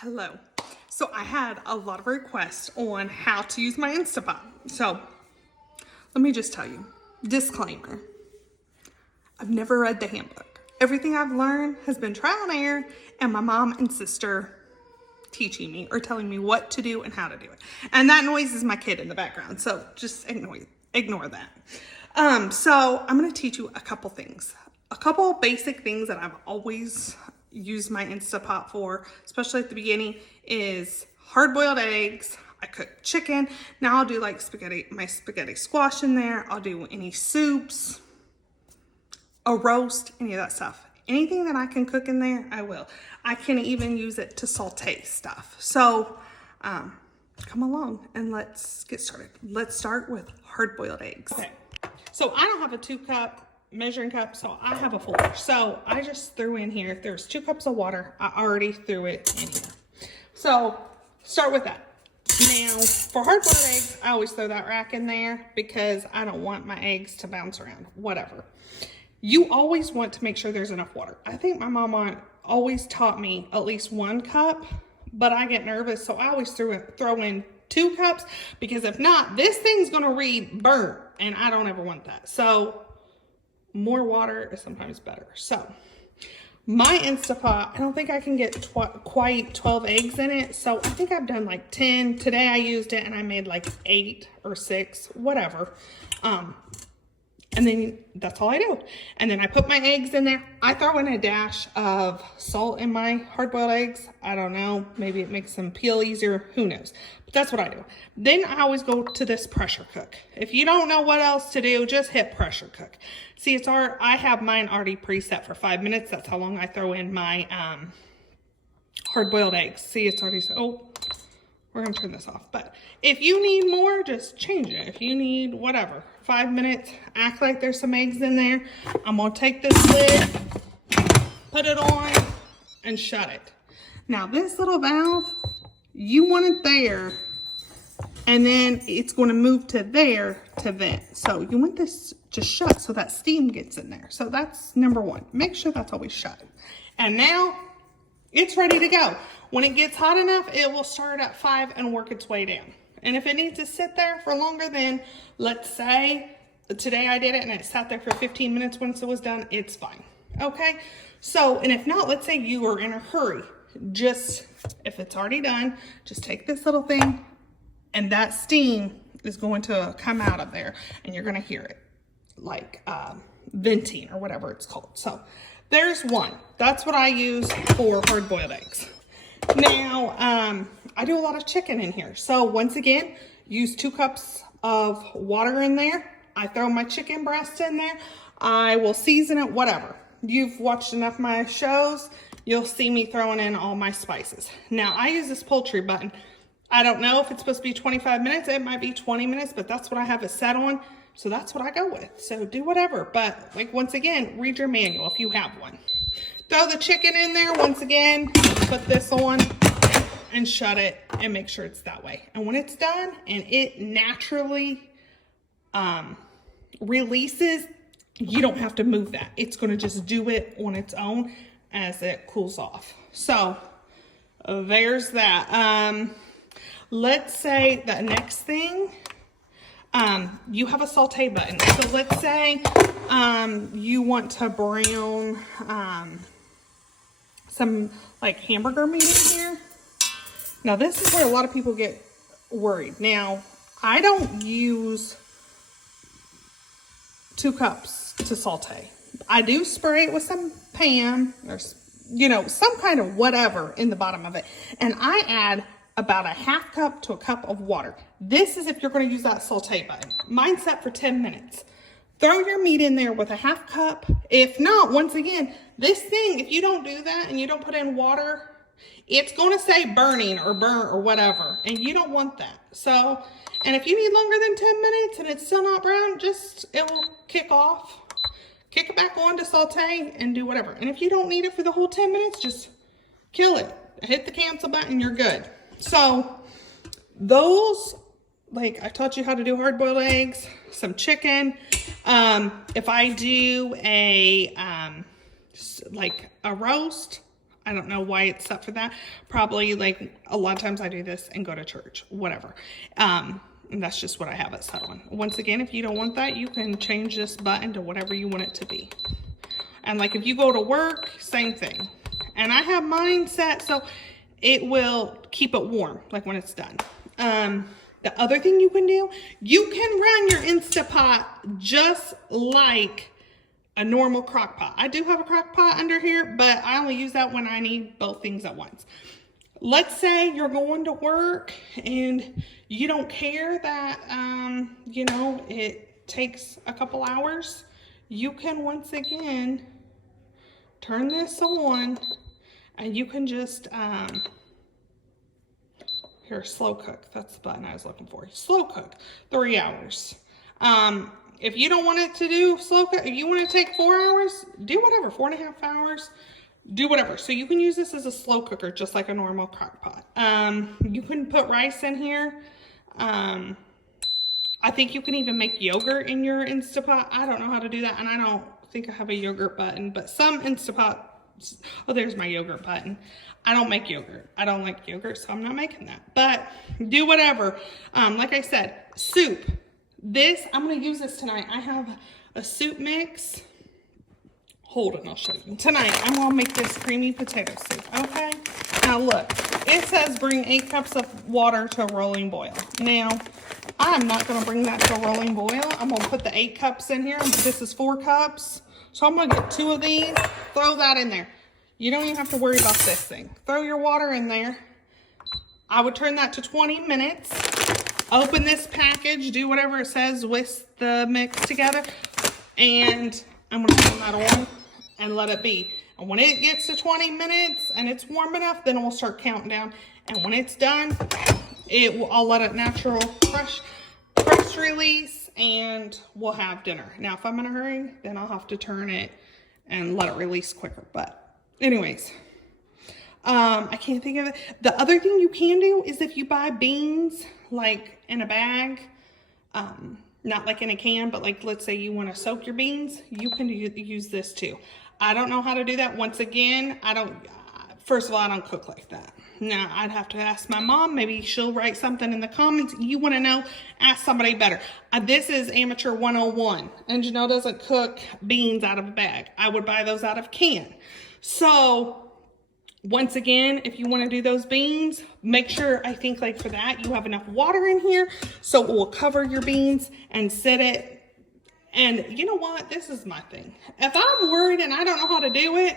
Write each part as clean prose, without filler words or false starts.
Hello. So I had a lot of requests on how to use my Insta Pot. So let me just tell you, disclaimer, I've never read the handbook. Everything I've learned has been trial and error and my mom and sister teaching me or telling me what to do and how to do it. And that noise is my kid in the background. So just ignore that. So I'm going to teach you a couple things. A couple basic things that I've always used my Insta Pot for, especially at the beginning, is hard-boiled eggs. I cook chicken. Now I'll do like my spaghetti squash in there. I'll do any soups, a roast, any of that stuff. Anything that I can cook in there, I will. I can even use it to saute stuff. So come along and let's get started. Let's start with hard-boiled eggs. Okay. So I don't have a 2-cup measuring cup, so I have a 4. So I just threw in here, there's 2 cups of water. I already threw it in here. So start with that. Now for hard-boiled eggs, I always throw that rack in there because I don't want my eggs to bounce around, whatever. You always want to make sure there's enough water. I think my mama always taught me at least 1 cup, but I get nervous, so I always throw in 2 cups, because if not, this thing's gonna read burnt, and I don't ever want that. So more water is sometimes better. So my Insta Pot, I don't think I can get quite 12 eggs in it. So I think I've done like 10. Today I used it and I made like 8 or 6, whatever. And then that's all I do. And then I put my eggs in there. I throw in a dash of salt in my hard-boiled eggs. I don't know, maybe it makes them peel easier, who knows. But that's what I do. Then I always go to this pressure cook. If you don't know what else to do, just hit pressure cook. See, I have mine already preset for 5 minutes. That's how long I throw in my hard-boiled eggs. See, it's already, oh, we're gonna turn this off. But if you need more, just change it. If you need whatever, 5 minutes, act like there's some eggs in there. I'm gonna take this lid, put it on, and shut it. Now this little valve, you want it there, and then it's gonna move to there to vent. So you want this just shut so that steam gets in there. So that's number 1. Make sure that's always shut. And now it's ready to go. When it gets hot enough, it will start at 5 and work its way down. And if it needs to sit there for longer than, let's say, today I did it and it sat there for 15 minutes once it was done, it's fine. Okay? So, and if not, let's say you are in a hurry. Just, if it's already done, just take this little thing and that steam is going to come out of there and you're going to hear it like venting or whatever it's called. So there's 1. That's what I use for hard-boiled eggs. Now, I do a lot of chicken in here. So once again, use 2 cups of water in there. I throw my chicken breast in there. I will season it, whatever. You've watched enough of my shows, you'll see me throwing in all my spices. Now, I use this poultry button. I don't know if it's supposed to be 25 minutes. It might be 20 minutes, but that's what I have it set on. So that's what I go with. So do whatever. But like, once again, read your manual if you have one. Throw the chicken in there once again, put this on and shut it and make sure it's that way. And when it's done and it naturally releases, you don't have to move that. It's going to just do it on its own as it cools off. So there's that. Let's say the next thing, you have a saute button. So let's say you want to brown some like hamburger meat in here. Now this is where a lot of people get worried. Now I don't use 2 cups to saute. I do spray it with some Pam or, you know, some kind of whatever in the bottom of it. And I add about a 1/2 cup to a cup of water. This is if you're going to use that saute button. Mine's set for 10 minutes. Throw your meat in there with a 1/2 cup. If not, once again, this thing, if you don't do that and you don't put in water, it's going to say burning or burnt or whatever. And you don't want that. So, and if you need longer than 10 minutes and it's still not brown, it will kick off. Kick it back on to saute and do whatever. And if you don't need it for the whole 10 minutes, just kill it. Hit the cancel button, you're good. So those, like I taught you how to do hard-boiled eggs, some chicken. If I do like a roast, I don't know why it's set for that. Probably like a lot of times I do this and go to church, whatever. And that's just what I have it set on. Once again, if you don't want that, you can change this button to whatever you want it to be. And like if you go to work, same thing. And I have mine set so it will keep it warm, like when it's done. The other thing you can do, you can run your Insta Pot just like a normal crock pot. I do have a crock pot under here, but I only use that when I need both things at once. Let's say you're going to work and you don't care that, you know, it takes a couple hours. You can once again turn this on and you can just, here, slow cook. That's the button I was looking for. Slow cook, 3 hours. If you don't want it to do slow cook, if you want to take 4 hours, do whatever, 4.5 hours, do whatever. So you can use this as a slow cooker, just like a normal crock pot. You can put rice in here. I think you can even make yogurt in your Insta Pot. I don't know how to do that, and I don't think I have a yogurt button, but some Insta Pots, oh, there's my yogurt button. I don't make yogurt. I don't like yogurt, so I'm not making that, but do whatever. Like I said, soup. This, I'm going to use this tonight. I have a soup mix. Hold on, I'll show you. Tonight, I'm going to make this creamy potato soup, okay? Now look, it says bring 8 cups of water to a rolling boil. Now, I'm not going to bring that to a rolling boil. I'm going to put the 8 cups in here. This is 4 cups. So I'm going to get 2 of these, throw that in there. You don't even have to worry about this thing. Throw your water in there. I would turn that to 20 minutes. Open this package, do whatever it says, whisk the mix together, and I'm gonna turn that on and let it be. And when it gets to 20 minutes and it's warm enough, then we'll start counting down. And when it's done, I'll let it natural press release, and we'll have dinner. Now, if I'm in a hurry, then I'll have to turn it and let it release quicker. But anyways, I can't think of it. The other thing you can do is if you buy beans, like in a bag, not like in a can, but like let's say you want to soak your beans, you can use this too. I don't know how to do that. Once again, first of all, I don't cook like that. Now, I'd have to ask my mom. Maybe she'll write something in the comments. You want to know, ask somebody better. This is amateur 101. And Janelle doesn't cook beans out of a bag. I would buy those out of a can. So once again, if you want to do those beans, make sure, I think like for that, you have enough water in here so it will cover your beans and set it. And you know what? This is my thing. If I'm worried and I don't know how to do it,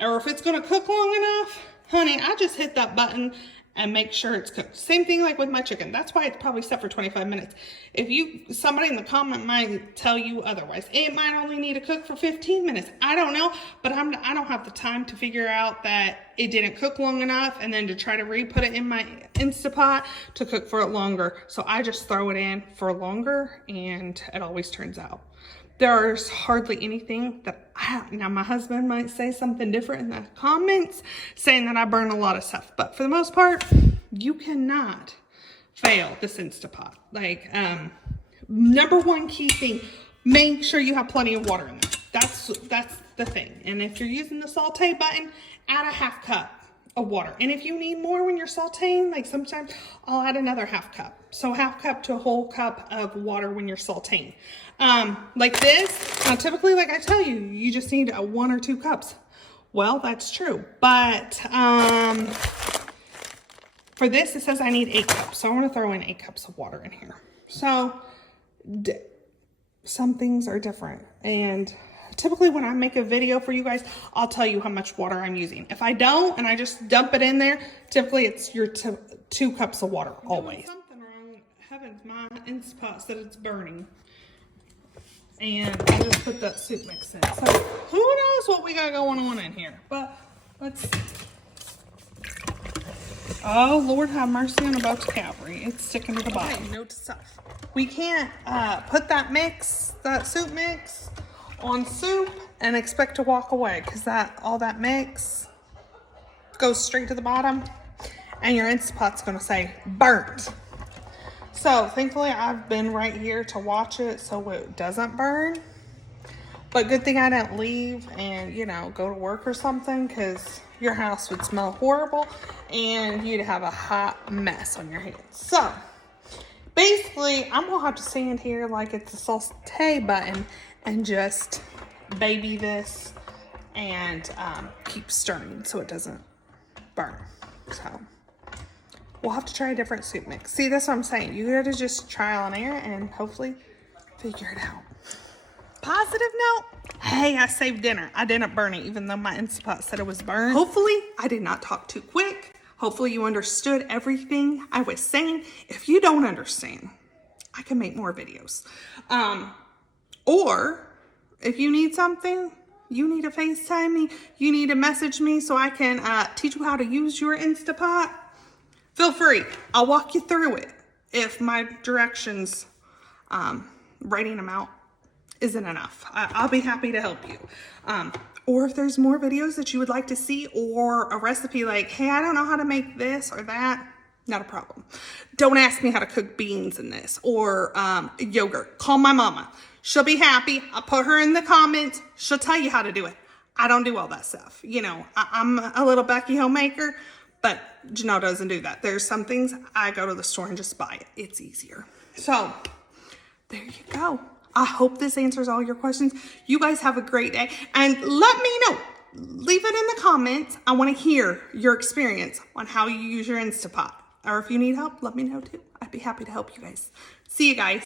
or if it's going to cook long enough, honey, I just hit that button and make sure it's cooked. Same thing like with my chicken. That's why it's probably set for 25 minutes. If somebody in the comment might tell you otherwise. It might only need to cook for 15 minutes. I don't know, but I don't have the time to figure out that it didn't cook long enough and then to try to re-put it in my Insta Pot to cook for it longer. So I just throw it in for longer and it always turns out. There's hardly anything that now my husband might say something different in the comments saying that I burn a lot of stuff, but for the most part, you cannot fail this Insta Pot. Like, number one key thing, make sure you have plenty of water in there. That's the thing. And if you're using the Saute button, add a 1/2 cup of water. And if you need more when you're sauteing, like sometimes I'll add another 1/2 cup. So 1/2 cup to a whole cup of water when you're sauteing. Like this, typically, like I tell you, you just need 1 or 2 cups. Well, that's true. But for this, it says I need 8 cups. So I'm going to throw in 8 cups of water in here. So some things are different. And typically when I make a video for you guys, I'll tell you how much water I'm using. If I don't and I just dump it in there, typically it's your 2 cups of water always. Something wrong. Heavens, my Insta Pot said it's burning. And I just put that soup mix in. So who knows what we got going on in here. But let's see. Oh, Lord have mercy on a boat to Calvary. It's sticking to the bottom. Okay, note to self. We can't put that soup mix on soup and expect to walk away because all that mix goes straight to the bottom and your Insta Pot's going to say burnt. So thankfully I've been right here to watch it so it doesn't burn. But good thing I didn't leave and, you know, go to work or something, because your house would smell horrible and you'd have a hot mess on your hands. So basically, I'm going to have to stand here like it's a Saute button and just baby this and keep stirring so it doesn't burn. So we'll have to try a different soup mix. See, that's what I'm saying. You got to just trial and error and hopefully figure it out. Positive note, hey, I saved dinner. I didn't burn it, even though my Insta Pot said it was burned. Hopefully, I did not talk too quick. Hopefully, you understood everything I was saying. If you don't understand, I can make more videos. Or, if you need something, you need to FaceTime me, you need to message me so I can teach you how to use your Insta Pot, feel free. I'll walk you through it if my directions, writing them out, isn't enough. I'll be happy to help you. Or if there's more videos that you would like to see, or a recipe like, hey, I don't know how to make this or that, not a problem. Don't ask me how to cook beans in this, or yogurt. Call my mama. She'll be happy. I'll put her in the comments. She'll tell you how to do it. I don't do all that stuff. You know, I'm a little Becky homemaker, but Janelle doesn't do that. There's some things I go to the store and just buy it. It's easier. So there you go. I hope this answers all your questions. You guys have a great day. And let me know. Leave it in the comments. I want to hear your experience on how you use your Insta Pot. Or if you need help, let me know too. I'd be happy to help you guys. See you guys.